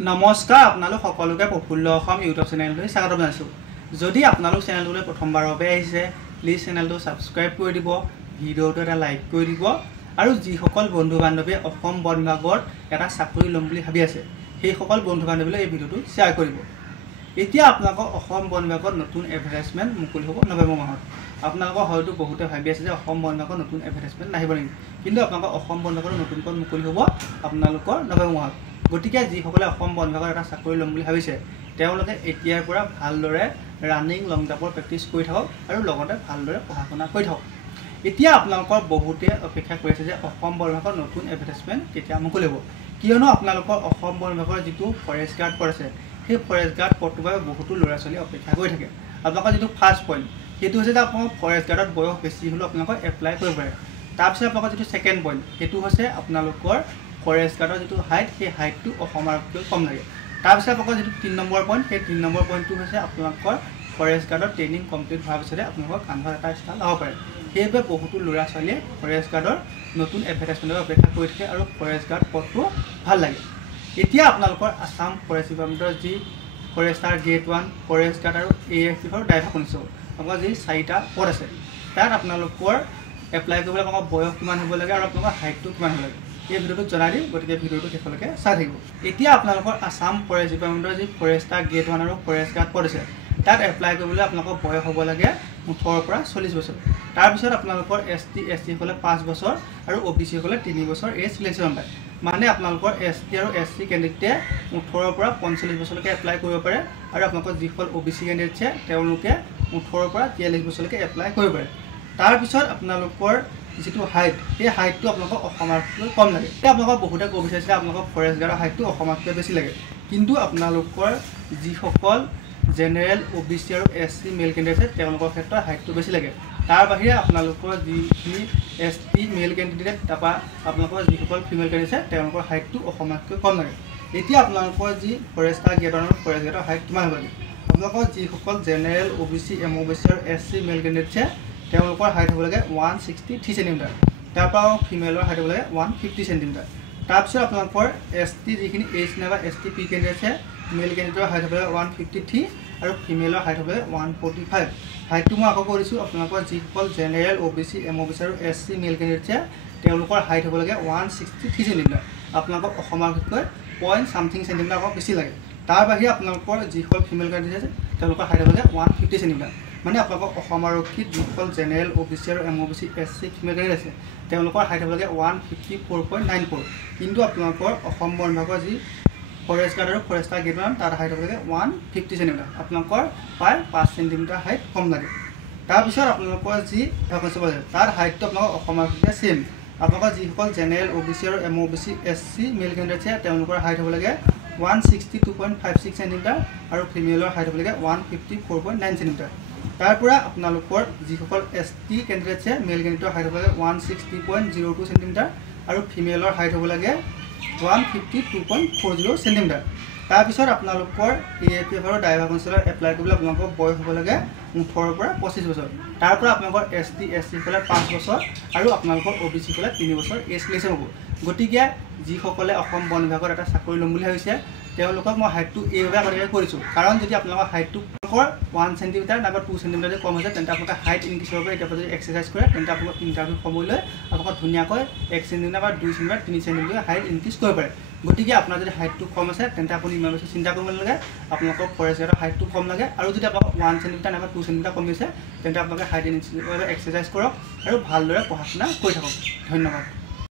নমস্কাৰ আপোনালোক সকলোকে প্ৰফুল্ল অসম ইউটিউব চেনেললৈ স্বাগতম জনাইছোঁ। যদি আপোনালোক চেনেলটোলৈ প্ৰথমবাৰৰ বাবে আহিছে প্লিজ চেনেলটো ছাবস্ক্ৰাইব কৰি দিব, ভিডিঅ'টো এটা লাইক কৰি দিব আৰু যিসকল বন্ধু বান্ধৱীয়ে অসম বন বিভাগত এটা চাকৰি ল'ম বুলি ভাবি আছে সেইসকল বন্ধু বান্ধৱীলৈ এই ভিডিঅ'টো শ্বেয়াৰ কৰিব। এতিয়া আপোনালোকৰ অসম বন বিভাগত নতুন এডভাৰটাইজমেণ্ট মুকলি হ'ব নৱেম্বৰ মাহত। আপোনালোকৰ হয়তো বহুতে ভাবি আছে যে অসম বন বিভাগত নতুন এডভাৰটাইজমেণ্ট নাহিব নেকি, কিন্তু আপোনালোকৰ অসম বন বিভাগত নতুন পদ মুকলি হ'ব আপোনালোকৰ নৱেম্বৰ মাহত। গতিকে যিসকলে অসম বন বিভাগত এটা চাকৰি ল'ম বুলি ভাবিছে তেওঁলোকে এতিয়াৰ পৰা ভালদৰে ৰানিং লং জাম্পৰ প্ৰেক্টিছ কৰি থাকক আৰু লগতে ভালদৰে পঢ়া শুনা কৰি থাকক। এতিয়া আপোনালোকৰ বহুতে অপেক্ষা কৰি আছে যে অসম বন বিভাগৰ নতুন এডভাৰটাইজমেণ্ট কেতিয়া মুকলি হ'ব, কিয়নো আপোনালোকৰ অসম বন বিভাগৰ যিটো ফৰেষ্ট গাৰ্ড পদ আছে সেই ফৰেষ্ট গাৰ্ড পদটোৰ বাবে বহুতো ল'ৰা ছোৱালী অপেক্ষা কৰি থাকে। আপোনালোকৰ যিটো ফাৰ্ষ্ট পইণ্ট সেইটো হৈছে যে আপোনালোকৰ ফৰেষ্ট গাৰ্ডত বয়স বেছি হ'লেও আপোনালোকৰ এপ্লাই কৰিব পাৰে। তাৰপিছত আপোনালোকৰ যিটো ছেকেণ্ড পইণ্ট সেইটো হৈছে আপোনালোকৰ ফৰেষ্ট গাৰ্ডৰ যিটো হাইট সেই হাইটটো অসম আৰক্ষীতকৈ কম লাগে। তাৰপিছত আপোনালোকৰ যিটো 3 নম্বৰ পইণ্ট সেই 3 নম্বৰ পইণ্টটো হৈছে আপোনালোকৰ ফৰেষ্ট গাৰ্ডৰ ট্ৰেইনিং কমপ্লিট হোৱাৰ পিছতে আপোনালোকৰ কান্ধত এটা ষ্টাল ল'ব পাৰে। সেইবাবে বহুতো ল'ৰা ছোৱালীয়ে ফৰেষ্ট গাৰ্ডৰ নতুন এডভাৰটাইজমেণ্টৰ অপেক্ষা কৰি থাকে আৰু ফৰেষ্ট গাৰ্ড পদটো ভাল লাগে। এতিয়া আপোনালোকৰ আছাম ফৰেষ্ট ডিপাৰ্টমেণ্টৰ যি ফৰেষ্টাৰ গ্ৰেড 1 ফৰেষ্ট গাৰ্ড আৰু AFF ড্ৰাইভাৰ কনষ্টেবল আপোনালোকৰ যি 4টা পদ আছে তাত আপোনালোকৰ এপ্লাই কৰিবলৈ আপোনালোকৰ বয়স কিমান হ'ব লাগে আৰু আপোনালোকৰ হাইটটো কিমান হ'ব লাগে এই ভিডিঅ'টোত জনাই দিম। গতিকে ভিডিঅ'টো শেষলৈকে চাই থাকিব। এতিয়া আপোনালোকৰ আছাম ফৰেষ্ট ডিপাৰ্টমেণ্টৰ যি ফৰেষ্টাৰ গ্ৰেড 1 আৰু ফৰেষ্ট গাৰ্ড পদ আছে তাত এপ্লাই কৰিবলৈ আপোনালোকৰ বয়স হ'ব লাগে 18 পৰা 40 বছৰ। তাৰপিছত আপোনালোকৰ ST SC সকলে 5 বছৰ আৰু OBC সকলে 3 বছৰ এজ ৰিলেশ্যন পায়। মানে আপোনালোকৰ ST আৰু SC কেণ্ডিডেটে 18 পৰা 45 বছৰলৈকে এপ্লাই কৰিব পাৰে আৰু আপোনালোকৰ যিসকল OBC কেণ্ডিডেট আছে তেওঁলোকে 18 পৰা 43 বছৰলৈকে এপ্লাই কৰিব পাৰে। তাৰপিছত আপোনালোকৰ যিটো হাইট সেই হাইটটো আপোনালোকৰ অসম আৰক্ষীতকৈ কম লাগে। এতিয়া আপোনালোকৰ বহুতে ক'ব বিচাৰিছে আপোনালোকৰ ফৰেষ্ট গাৰ্ডৰ হাইটটো অসম আৰক্ষীতকৈ বেছি লাগে, কিন্তু আপোনালোকৰ যিসকল জেনেৰেল OBC আৰু SC মেল কেণ্ডিডেট আছে তেওঁলোকৰ ক্ষেত্ৰত হাইটটো বেছি লাগে। তাৰ বাহিৰে আপোনালোকৰ যিখিনি ST মেল কেণ্ডিডেট তাৰপৰা আপোনালোকৰ যিসকল ফিমেল কেণ্ডিডেট আছে তেওঁলোকৰ হাইটটো অসম আৰক্ষীতকৈ কম লাগে। এতিয়া আপোনালোকৰ যি ফৰেষ্টাৰ গ্ৰেড 1 আৰু ফৰেষ্ট গাৰ্ডৰ হাইট কিমান হ'ব লাগে, আপোনালোকৰ যিসকল জেনেৰেল OBC MOBC আৰু SC মেল কেণ্ডিডেট আছে তেওঁলোকৰ হাইট হ'ব লাগে 163 চেণ্টিমিটাৰ। তাৰপৰা ফিমেলৰ হাইট হ'ব লাগে 150 চেণ্টিমিটাৰ। তাৰপিছত আপোনালোকৰ ST যিখিনি H নাইবা ST P কেণ্ডিডেট আছে মেল কেণ্ডিডেটৰ হাইট হ'ব লাগে 153 আৰু ফিমেলৰ হাইট হ'ব লাগে 145। হাইটটো মই আকৌ কৈ দিছোঁ, আপোনালোকৰ যিসকল জেনেৰেল OBC MOBC আৰু SC মেল কেণ্ডিডেট আছে তেওঁলোকৰ হাইট হ'ব লাগে 163 চেণ্টিমিটাৰ। আপোনালোকৰ অসম আৰক্ষীতকৈ পইণ্ট ছামথিং চেণ্টিমিটাৰ আকৌ বেছি লাগে। তাৰ বাহিৰে আপোনালোকৰ যিসকল ফিমেল কেণ্ডিডেট আছে তেওঁলোকৰ হাইট হ'ব লাগে 150 চেণ্টিমিটাৰ। মানে আপোনালোকৰ অসম আৰক্ষীত যিসকল জেনেৰেল OBC আৰু MOBC SC ফিমেল কেণ্ডিডেট আছে তেওঁলোকৰ হাইট হ'ব লাগে 154.94, কিন্তু আপোনালোকৰ অসম বন বিভাগৰ যি ফৰেষ্ট গাৰ্ড আৰু ফৰেষ্টাৰ গ্ৰেড 1 তাত হাইট হ'ব লাগে 150 চেণ্টিমিটাৰ। আপোনালোকৰ প্ৰায় 5 চেণ্টিমিটাৰ হাইট কম লাগে। তাৰপিছত আপোনালোকৰ যি কনষ্টেবল আছে তাত হাইটটো আপোনালোকৰ অসম আৰক্ষীতকৈ ছেইম। আপোনালোকৰ যিসকল জেনেৰেল OBC আৰু MOBC SC মেল কেণ্ডিডেট আছে তেওঁলোকৰ হাইট হ'ব লাগে 162.56 চেণ্টিমিটাৰ আৰু ফিমেলৰ হাইট হ'ব লাগে 154.9 চেণ্টিমিটাৰ। তাৰপৰা আপোনালোকৰ যিসকল ST কেণ্ডিডেট আছে মেল কেণ্ডিডেটৰ হাইট হ'ব লাগে 160.02 চেণ্টিমিটাৰ আৰু ফিমেলৰ হাইট হ'ব লাগে 152.40 চেণ্টিমিটাৰ। তাৰপিছত আপোনালোকৰ AFF আৰু ড্ৰাইভাৰ কনষ্টেবল এপ্লাই কৰিবলৈ আপোনালোকৰ বয়স হ'ব লাগে 18 পৰা 25 বছৰ। তাৰপৰা আপোনালোকৰ ST SC সকলে 5 বছৰ আৰু আপোনালোকৰ OBC সকলে 3 বছৰ এজ ৰিলেশ্যন হ'ব। গতিকে যিসকলে অসম বন বিভাগত এটা চাকৰি ল'ম বুলি ভাবিছে তেওঁলোকক মই হাইটটো এইভাৱে আগতীয়াকৈ কৰিছোঁ, কাৰণ যদি আপোনালোকৰ হাইটটো 1 চেণ্টিমিটাৰ নাইবা 2 চেণ্টিমিটাৰ যদি কম হৈছে তেন্তে আপোনালোকে হাইট ইনক্ৰিজ কৰিব পাৰে। এতিয়া যদি এক্সাৰচাইজ কৰে তেন্তে আপোনালোকৰ ইণ্টাৰভিউ সময়লৈ আপোনালোকৰ ধুনীয়াকৈ 1 চেণ্টিমিটাৰ বা 2 চেণ্টিমিটাৰ 3 চেণ্টিমিটাৰ হাইট ইনক্ৰিজ কৰিব পাৰে। গতিকে আপোনাৰ যদি হাইটটো কম আছে তেন্তে আপুনি ইমান বেছি চিন্তা কৰিব নালাগে, আপোনালোকৰ ফৰেষ্ট গাৰ্ডৰ হাইটটো কম লাগে। আৰু যদি আপোনালোকৰ 1 চেণ্টিমিটাৰ নাইবা 2 চেণ্টিমিটাৰ কমিছে তেন্তে আপোনালোকে হাইট ইনক্ৰিজ কৰিবলৈ এক্সাৰচাইজ কৰক আৰু ভালদৰে পঢ়া শুনা কৰি থাকক। ধন্যবাদ।